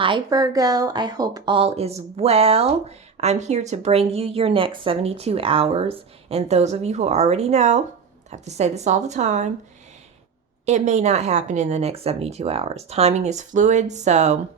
Hi Virgo, I hope all is well. I'm here to bring you your next 72 hours. And those of you who already know, I have to say this all the time, it may not happen in the next 72 hours. Timing is fluid, so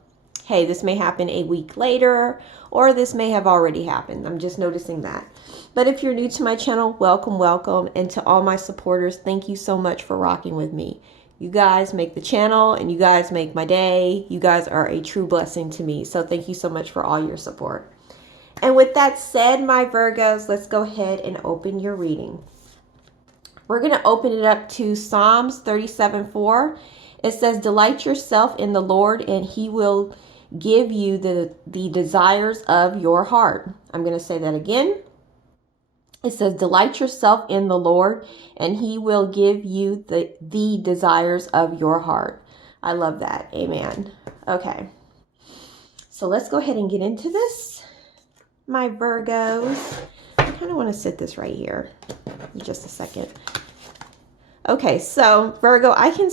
hey, this may happen a week later, or this may have already happened. I'm just noticing that. But if you're new to my channel, welcome, welcome. And to all my supporters, thank you so much for rocking with me. You guys make the channel and you guys make my day. You guys are a true blessing to me. So thank you so much for all your support. And with that said, my Virgos, let's go ahead and open your reading. We're going to open it up to Psalms 37:4. It says, delight yourself in the Lord and he will give you the desires of your heart. I'm going to say that again. It says, delight yourself in the Lord, and he will give you the desires of your heart. I love that. Amen. Okay. So let's go ahead and get into this, my Virgos. I kind of want to sit this right here in just a second. Okay, so Virgo, I can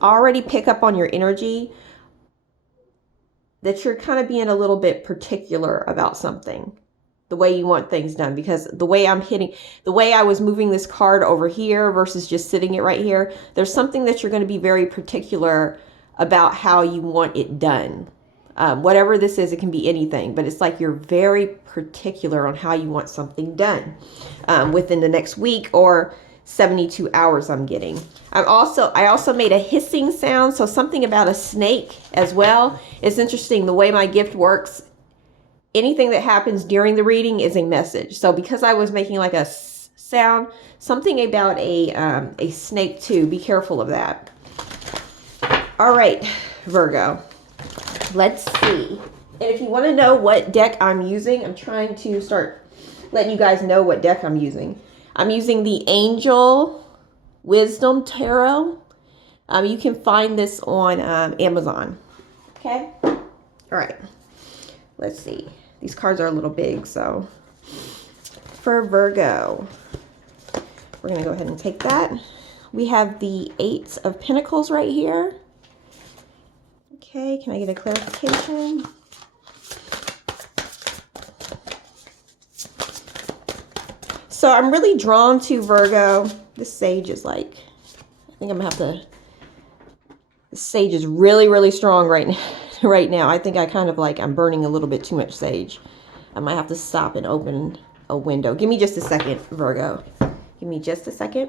already pick up on your energy that you're kind of being a little bit particular about something. The way you want things done, because the way I was moving this card over here versus just sitting it right here, there's something that you're going to be very particular about how you want it done. Whatever this is, it can be anything, but it's like you're very particular on how you want something done within the next week or 72 hours I'm getting. I also made a hissing sound, so something about a snake as well. It's interesting the way my gift works. Anything that happens during the reading is a message. So because I was making like a sound, something about a snake too. Be careful of that. All right, Virgo. Let's see. And if you want to know what deck I'm using, I'm trying to start letting you guys know what deck I'm using. I'm using the Angel Wisdom Tarot. You can find this on Amazon. Okay. All right. Let's see. These cards are a little big, so for Virgo, we're going to go ahead and take that. We have the Eight of Pentacles right here. Okay, can I get a clarification? So I'm really drawn to Virgo. This sage is like, I think I'm going to have to, the sage is really, really strong right now. Right now, I think I kind of like, I'm burning a little bit too much sage. I might have to stop and open a window. Give me just a second, Virgo. Give me just a second.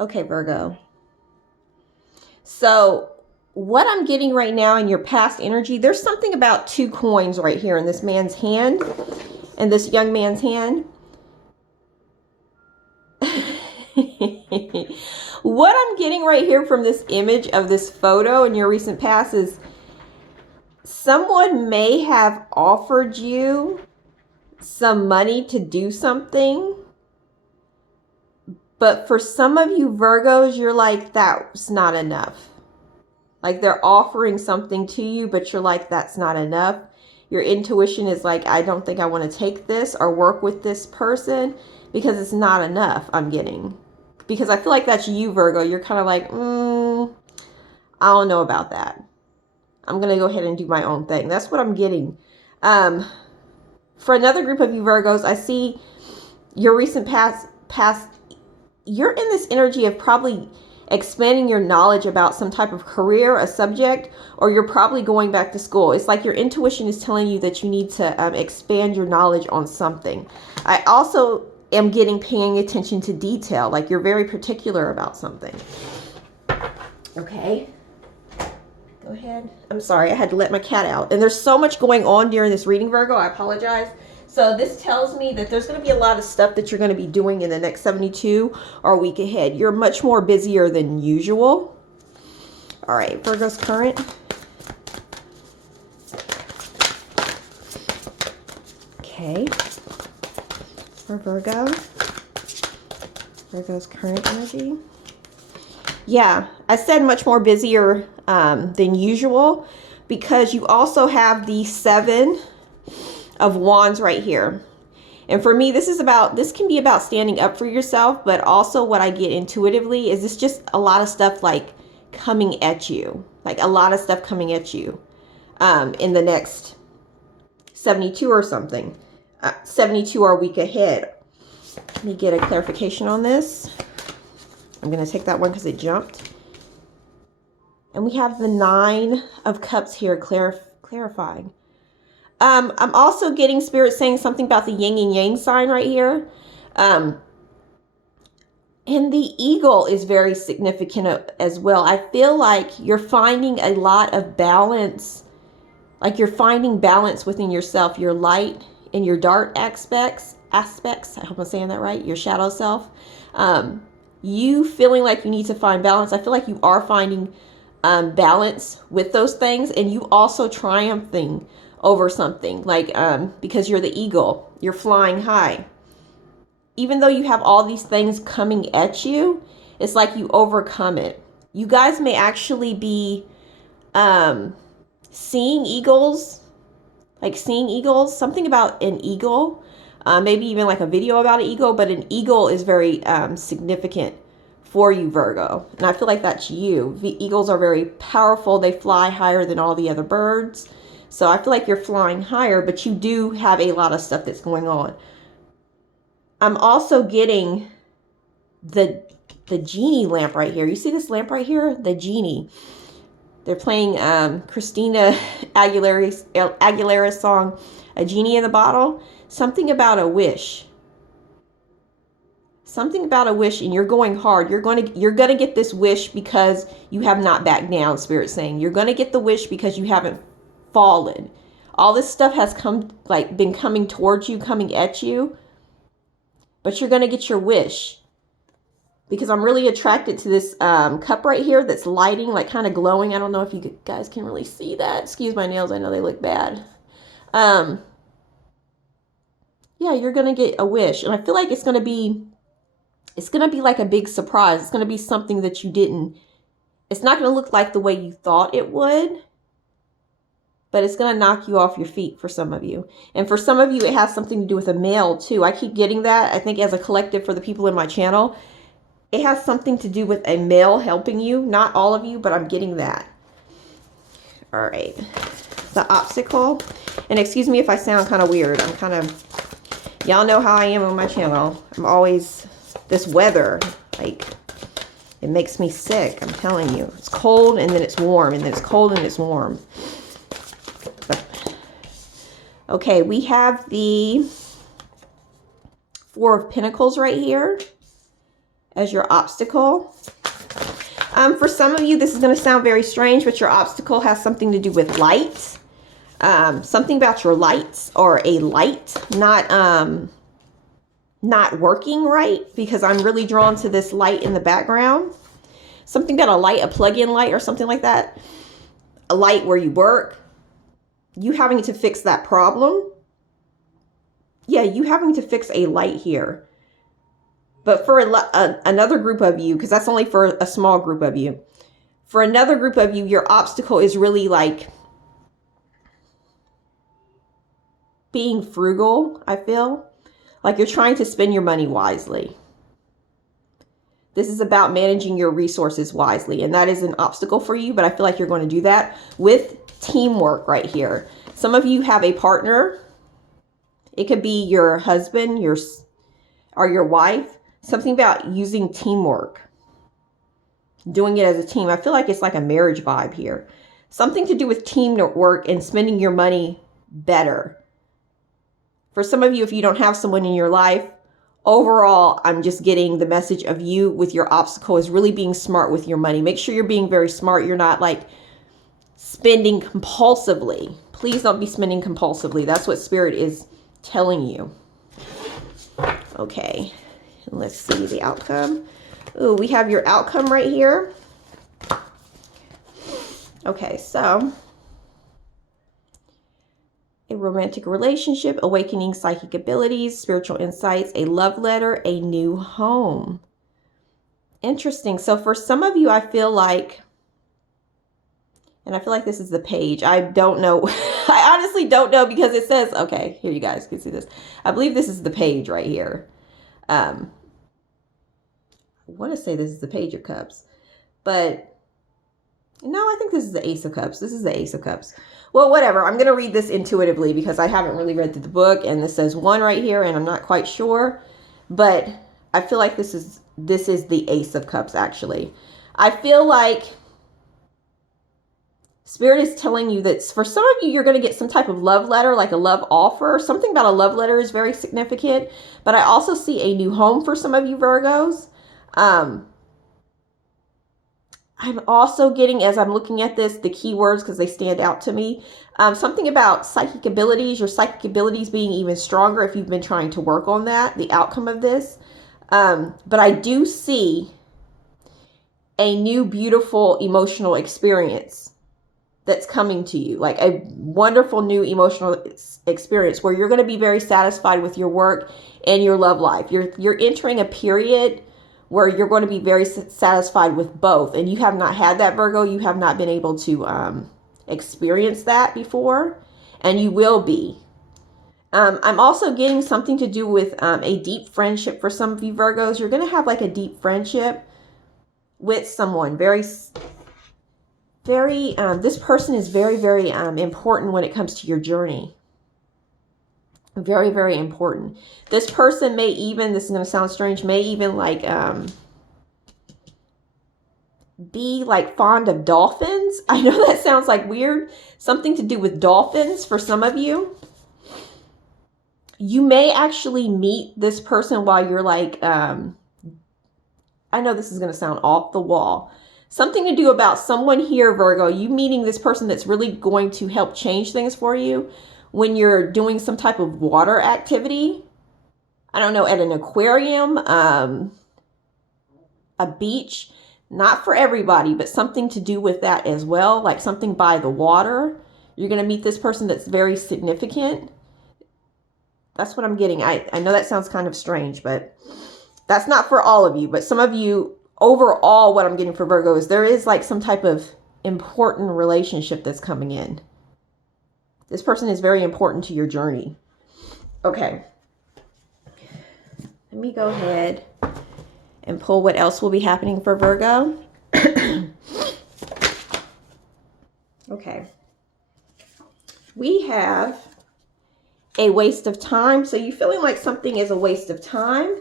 Okay, Virgo. So what I'm getting right now in your past energy, there's something about two coins right here in this man's hand and this young man's hand. What I'm getting right here from this image of this photo in your recent past is someone may have offered you some money to do something, but for some of you Virgos, you're like, that's not enough. Like they're offering something to you, but you're like, that's not enough. Your intuition is like, I don't think I want to take this or work with this person because it's not enough, I'm getting. Because I feel like that's you, Virgo. You're kind of like, I don't know about that. I'm going to go ahead and do my own thing. That's what I'm getting. For another group of you Virgos, I see your recent past, you're in this energy of probably expanding your knowledge about some type of career, a subject, or you're probably going back to school. It's like your intuition is telling you that you need to expand your knowledge on something. I also am getting paying attention to detail, like you're very particular about something. Okay, go ahead. I'm sorry, I had to let my cat out, and there's so much going on during this reading, Virgo. I apologize. So this tells me that there's going to be a lot of stuff that you're going to be doing in the next 72 or a week ahead. You're much more busier than usual. All right, Virgo's current. Okay. For Virgo, Virgo's current energy. Yeah, I said much more busier than usual because you also have the Seven of Wands right here. And for me, this can be about standing up for yourself, but also what I get intuitively is it's just a lot of stuff like coming at you, like a lot of stuff coming at you in the next 72 or something. 72 are a week ahead. Let me get a clarification on this. I'm going to take that one because it jumped. And we have the 9 of Cups here clarifying. I'm also getting Spirit saying something about the yin and yang sign right here. And the eagle is very significant as well. I feel like you're finding a lot of balance. Like you're finding balance within yourself, your light and your dark aspects. I hope I'm saying that right. Your shadow self. You feeling like you need to find balance. I feel like you are finding balance with those things, and you also triumphing over something, like because you're the eagle, you're flying high. Even though you have all these things coming at you, it's like you overcome it. You guys may actually be seeing eagles, something about an eagle, maybe even like a video about an eagle, but an eagle is very significant for you, Virgo. And I feel like that's you. The eagles are very powerful. They fly higher than all the other birds. So I feel like you're flying higher, but you do have a lot of stuff that's going on. I'm also getting the genie lamp right here. You see this lamp right here? The genie. They're playing Christina Aguilera's song, A Genie in the Bottle. Something about a wish. Something about a wish, and you're going hard. You're gonna get this wish because you have not backed down, Spirit saying. You're gonna get the wish because you haven't fallen. All this stuff has been coming towards you, coming at you. But you're gonna get your wish. Because I'm really attracted to this cup right here that's lighting, like kind of glowing. I don't know if you guys can really see that. Excuse my nails, I know they look bad. Yeah, you're gonna get a wish. And I feel like it's gonna be like a big surprise. It's gonna be something that you didn't, it's not gonna look like the way you thought it would, but it's gonna knock you off your feet for some of you. And for some of you, it has something to do with a male too. I keep getting that, I think as a collective for the people in my channel. It has something to do with a male helping you. Not all of you, but I'm getting that. All right. The obstacle. And excuse me if I sound kind of weird. I'm kind of, y'all know how I am on my channel. I'm always, this weather, like, it makes me sick. I'm telling you. It's cold and then it's warm. And then it's cold and it's warm. But, okay, we have the 4 of Pentacles right here as your obstacle. For some of you, this is going to sound very strange, but your obstacle has something to do with light. Something about your lights, or a light not working right, because I'm really drawn to this light in the background. Something about a light, a plug-in light or something like that. A light where you work. You having to fix that problem. Yeah, you having to fix a light here. But for another group of you, because that's only for a small group of you. For another group of you, your obstacle is really like being frugal, I feel. Like you're trying to spend your money wisely. This is about managing your resources wisely. And that is an obstacle for you, but I feel like you're going to do that with teamwork right here. Some of you have a partner. It could be your husband, or your wife. Something about using teamwork. Doing it as a team. I feel like it's like a marriage vibe here. Something to do with teamwork and spending your money better. For some of you, if you don't have someone in your life, overall, I'm just getting the message of you with your obstacle is really being smart with your money. Make sure you're being very smart. You're not like spending compulsively. Please don't be spending compulsively. That's what Spirit is telling you. Okay. Let's see the outcome. Ooh, we have your outcome right here. Okay, so a romantic relationship, awakening psychic abilities, spiritual insights, a love letter, a new home. Interesting. So for some of you, I feel like, and I feel like this is the page. I don't know. I honestly don't know because it says, okay, here you guys can see this. I believe this is the page right here. I want to say this is the Page of Cups, but No, I think this is the Ace of Cups. This is the Ace of Cups. Well, whatever. I'm going to read this intuitively because I haven't really read through the book, and this says 1 right here, and I'm not quite sure, but I feel like this is the Ace of Cups, actually. I feel like Spirit is telling you that for some of you, you're going to get some type of love letter, like a love offer. Something about a love letter is very significant, but I also see a new home for some of you Virgos. I'm also getting, as I'm looking at this, the keywords because they stand out to me. Something about psychic abilities, your psychic abilities being even stronger if you've been trying to work on that, the outcome of this. But I do see a new, beautiful emotional experience that's coming to you, like a wonderful new emotional experience where you're going to be very satisfied with your work and your love life. You're entering a period where you're going to be very satisfied with both. And you have not had that, Virgo. You have not been able to experience that before, and you will be. I'm also getting something to do with a deep friendship for some of you Virgos. You're going to have like a deep friendship with someone this person is very, very important when it comes to your journey. Very, very important. This person may even, this is going to sound strange, may even like be like fond of dolphins. I know that sounds like weird. Something to do with dolphins for some of you. You may actually meet this person while you're like, I know this is going to sound off the wall. Something to do about someone here, Virgo, you meeting this person that's really going to help change things for you when you're doing some type of water activity. I don't know, at an aquarium, a beach. Not for everybody, but something to do with that as well, like something by the water. You're going to meet this person that's very significant. That's what I'm getting. I know that sounds kind of strange, but that's not for all of you. But some of you, overall, what I'm getting for Virgo is there is like some type of important relationship that's coming in. This person is very important to your journey. Okay. Let me go ahead and pull what else will be happening for Virgo. Okay. We have a waste of time. So you feeling like something is a waste of time?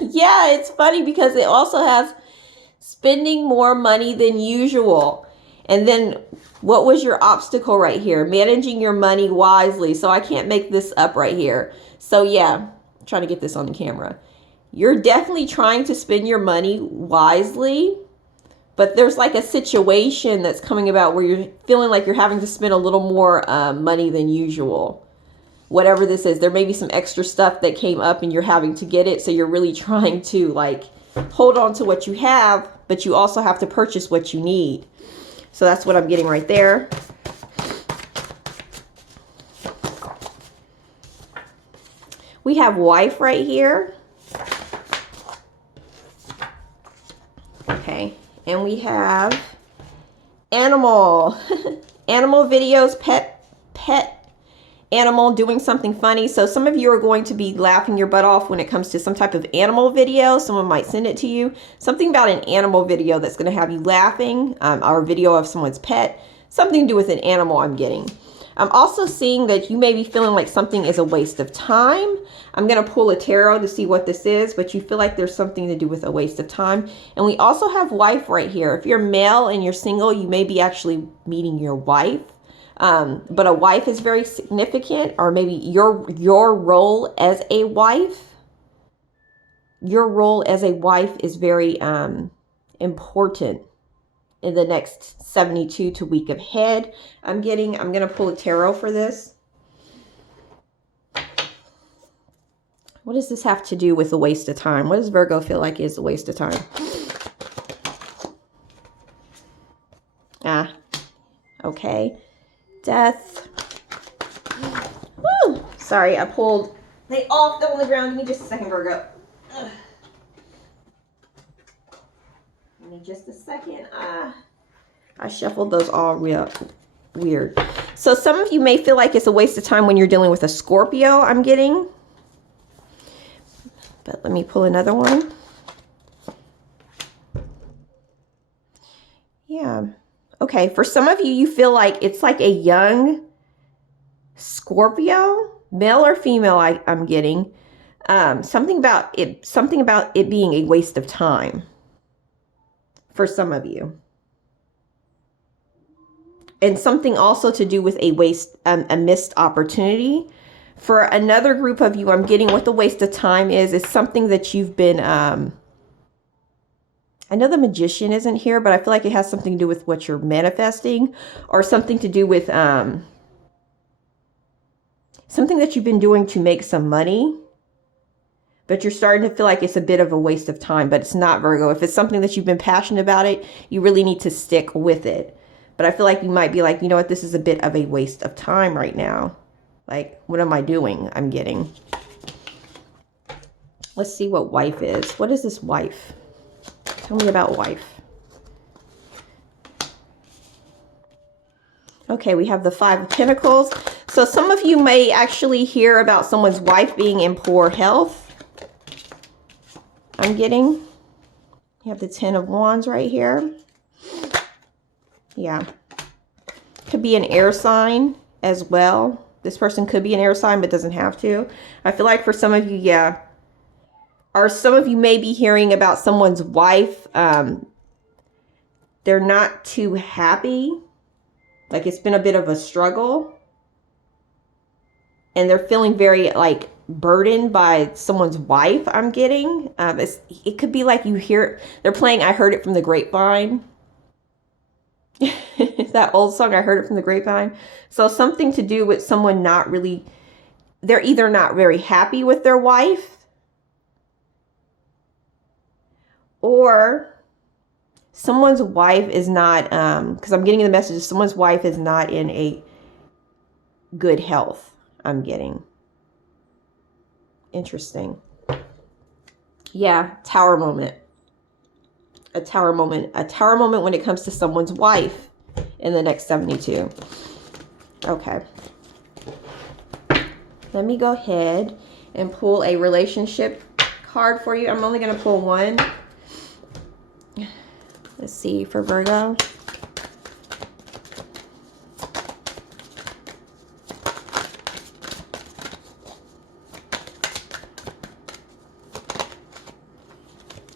Yeah, it's funny because it also has spending more money than usual. And then what was your obstacle right here? Managing your money wisely. So I can't make this up right here. So yeah, I'm trying to get this on the camera. You're definitely trying to spend your money wisely, but there's like a situation that's coming about where you're feeling like you're having to spend a little more money than usual. Whatever this is, there may be some extra stuff that came up and you're having to get it. So you're really trying to like hold on to what you have, but you also have to purchase what you need. So that's what I'm getting right there. We have wife right here. Okay. And we have animal. Animal videos, pet animal doing something funny. So some of you are going to be laughing your butt off when it comes to some type of animal video. Someone might send it to you. Something about an animal video that's going to have you laughing, or a video of someone's pet. Something to do with an animal I'm getting. I'm also seeing that you may be feeling like something is a waste of time. I'm going to pull a tarot to see what this is, but you feel like there's something to do with a waste of time. And we also have wife right here. If you're male and you're single, you may be actually meeting your wife. But a wife is very significant, or maybe your role as a wife. Your role as a wife is very important in the next 72 to week ahead. I'm going to pull a tarot for this. What does this have to do with a waste of time? What does Virgo feel like is a waste of time? Okay. Death. Woo! Sorry, I pulled. They all fell on the ground. Give me just a second, Virgo. Ugh. Give me just a second. I shuffled those all real weird. So some of you may feel like it's a waste of time when you're dealing with a Scorpio, I'm getting. But let me pull another one. Yeah. Okay, for some of you, you feel like it's like a young Scorpio, male or female, I'm getting. Something about it being a waste of time for some of you. And something also to do with a missed opportunity. For another group of you, I'm getting what the waste of time is something that you've been, I know the Magician isn't here, but I feel like it has something to do with what you're manifesting, or something to do with something that you've been doing to make some money, but you're starting to feel like it's a bit of a waste of time. But it's not, Virgo. If it's something that you've been passionate about it, you really need to stick with it. But I feel like you might be like, you know what, this is a bit of a waste of time right now. Like, what am I doing? I'm getting. Let's see what wife is. What is this wife? Tell me about wife. Okay, we have the Five of Pentacles. So some of you may actually hear about someone's wife being in poor health. I'm getting. You have the Ten of Wands right here. Yeah. Could be an air sign as well. This person could be an air sign, but doesn't have to. I feel like for some of you, yeah. Or some of you may be hearing about someone's wife. They're not too happy. Like, it's been a bit of a struggle. And they're feeling very, like, burdened by someone's wife, I'm getting. It could be like you hear, they're playing I Heard It From the Grapevine. That old song, I Heard It From the Grapevine. So something to do with someone not really, they're either not very happy with their wife, or someone's wife is not, because I'm getting the message, someone's wife is not in a good health, I'm getting. Interesting. Yeah, tower moment. A tower moment. A tower moment when it comes to someone's wife in the next 72. Okay. Let me go ahead and pull a relationship card for you. I'm only going to pull one. Let's see, for Virgo.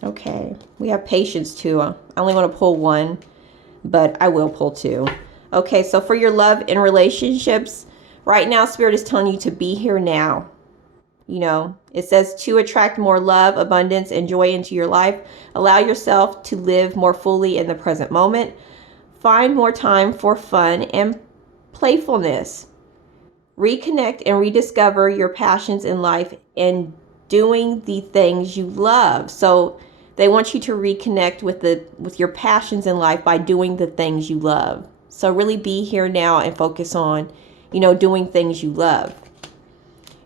Okay, we have patience too. I only want to pull one, but I will pull two. Okay, so for your love and relationships, right now, Spirit is telling you to be here now. You know, it says to attract more love, abundance, and joy into your life. Allow yourself to live more fully in the present moment. Find more time for fun and playfulness. Reconnect and rediscover your passions in life and doing the things you love. So they want you to reconnect with your passions in life by doing the things you love. So really be here now and focus on, you know, doing things you love.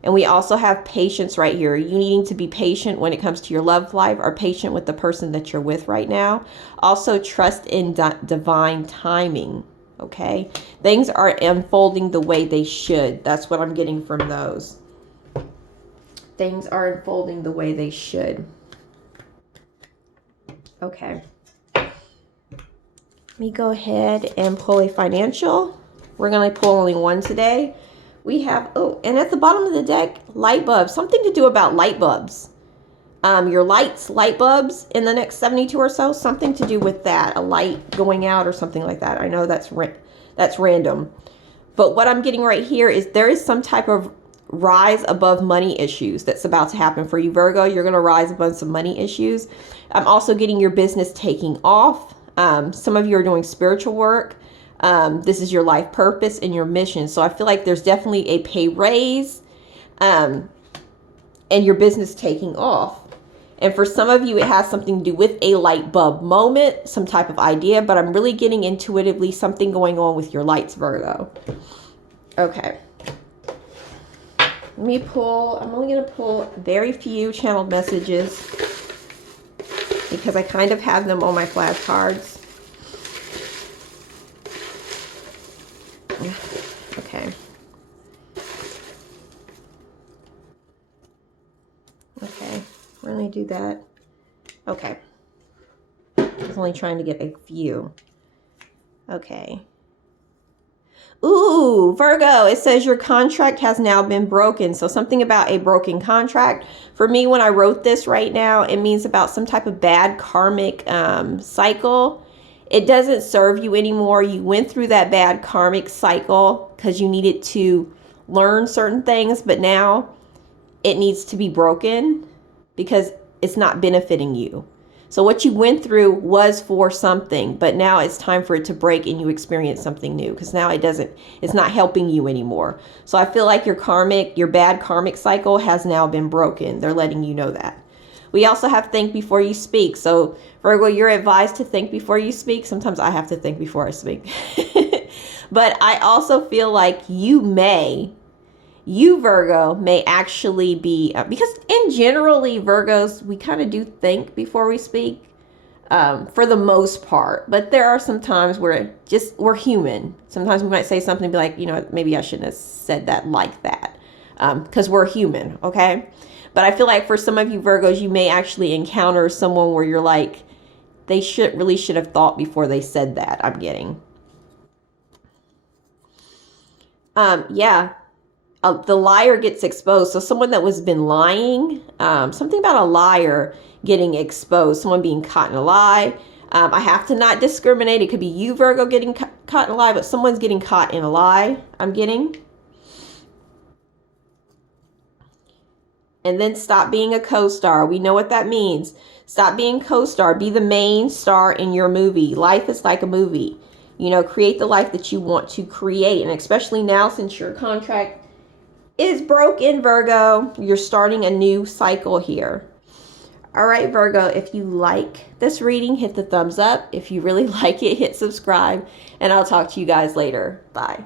And we also have patience right here. You needing to be patient when it comes to your love life, or patient with the person that you're with right now. Also, trust in divine timing. Okay? Things are unfolding the way they should. That's what I'm getting from those. Things are unfolding the way they should. Okay. Let me go ahead and pull a financial. We're going to pull only one today. We have, oh, and at the bottom of the deck, light bulbs. Something to do about light bulbs. Your light bulbs in the next 72 or so. Something to do with that. A light going out or something like that. I know that's random. But what I'm getting right here is there is some type of rise above money issues that's about to happen for you, Virgo. You're going to rise above some money issues. I'm also getting your business taking off. Some of you are doing spiritual work. This is your life purpose and your mission. So I feel like there's definitely a pay raise, and your business taking off. And for some of you, it has something to do with a light bulb moment, some type of idea, but I'm really getting intuitively something going on with your lights, Virgo. Okay. Let me pull, I'm only going to pull very few channeled messages because I kind of have them on my flashcards. Okay. Okay, we're going to do that. Okay. I was only trying to get a few. Okay. Ooh, Virgo, it says your contract has now been broken. So something about a broken contract. For me, when I wrote this right now, it means about some type of bad karmic cycle. It doesn't serve you anymore. You went through that bad karmic cycle because you needed to learn certain things, but now it needs to be broken because it's not benefiting you. So what you went through was for something, but now it's time for it to break and you experience something new because now it's not helping you anymore. So I feel like your bad karmic cycle has now been broken. They're letting you know that. We also have think before you speak. So Virgo, you're advised to think before you speak. Sometimes I have to think before I speak. But I also feel like you, Virgo, may actually be, because in generally Virgos, we kind of do think before we speak, for the most part. But there are some times where we're human. Sometimes we might say something and be like, maybe I shouldn't have said that like that, because we're human, okay? But I feel like for some of you Virgos, you may actually encounter someone where you're like, they should have thought before they said that, I'm getting. Yeah. The liar gets exposed. So someone that was been lying, something about a liar getting exposed, someone being caught in a lie. I have to not discriminate. It could be you, Virgo, getting caught in a lie, but someone's getting caught in a lie, I'm getting. And then stop being a co-star. We know what that means. Stop being co-star. Be the main star in your movie. Life is like a movie. Create the life that you want to create. And especially now, since your contract is broken, Virgo, you're starting a new cycle here. All right, Virgo, if you like this reading, hit the thumbs up. If you really like it, hit subscribe. And I'll talk to you guys later. Bye.